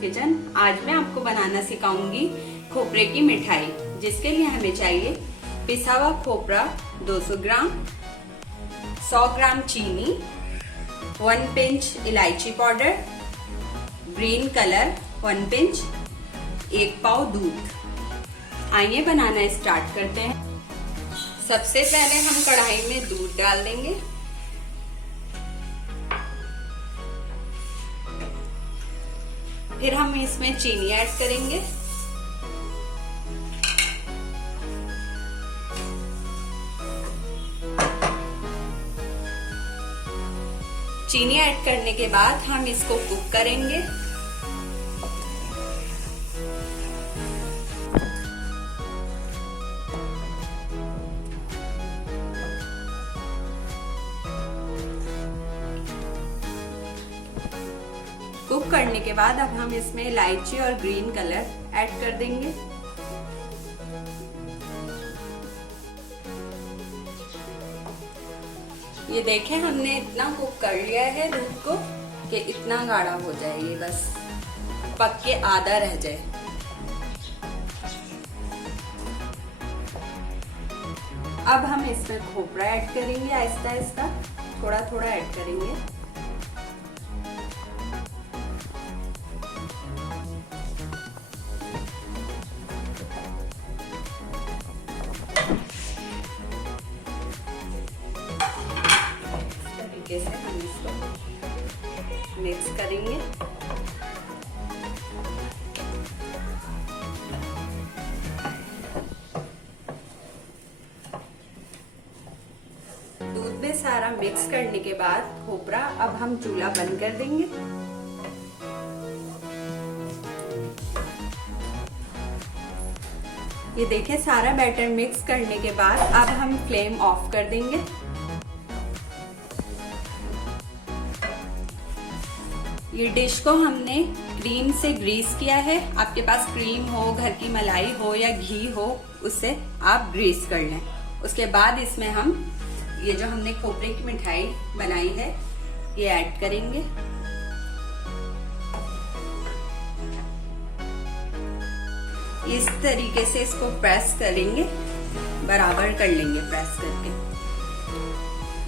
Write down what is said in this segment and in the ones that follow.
Kitchen. आज मैं आपको बनाना सिखाऊंगी खोपरे की मिठाई, जिसके लिए हमें चाहिए पिसा हुआ खोपरा 200 ग्राम, 100 ग्राम चीनी, 1 पिंच इलायची पाउडर, ग्रीन कलर 1 पिंच, 1 पाव दूध। आइए बनाना स्टार्ट करते हैं। सबसे पहले हम कढ़ाई में दूध डाल देंगे। फिर हम इसमें चीनी ऐड करेंगे। चीनी ऐड करने के बाद हम इसको कुक करेंगे। कुक करने के बाद अब हम इसमें इलायची और ग्रीन कलर ऐड कर देंगे। ये देखें, हमने इतना कुक कर लिया है दूध को कि इतना गाढ़ा हो जाए, ये बस पक के आधा रह जाए। अब हम इसमें खोपरा ऐड करेंगे, आहिस्ता आहिस्ता थोड़ा थोड़ा ऐड करेंगे। से हम इसको मिक्स करेंगे। दूध में सारा मिक्स करने के बाद खोपरा अब हम चूल्हा बंद कर देंगे। ये देखिए, सारा बैटर मिक्स करने के बाद अब हम फ्लेम ऑफ कर देंगे। ये डिश को हमने क्रीम से ग्रीस किया है। आपके पास क्रीम हो, घर की मलाई हो या घी हो, उससे आप ग्रीस कर लें। उसके बाद इसमें हम ये जो हमने खोपरे की मिठाई बनाई है ये ऐड करेंगे। इस तरीके से इसको प्रेस करेंगे, बराबर कर लेंगे प्रेस करके।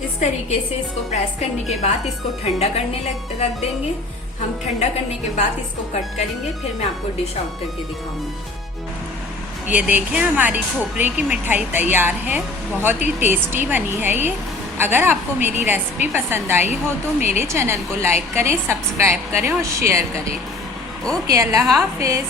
इस तरीके से इसको प्रेस करने के बाद इसको ठंडा करने रख देंगे। हम ठंडा करने के बाद इसको कट करेंगे, फिर मैं आपको डिश आउट करके दिखाऊंगी। ये देखें, हमारी खोपरे की मिठाई तैयार है। बहुत ही टेस्टी बनी है ये। अगर आपको मेरी रेसिपी पसंद आई हो तो मेरे चैनल को लाइक करें, सब्सक्राइब करें और शेयर करें। ओके, अल्लाह हाफिज।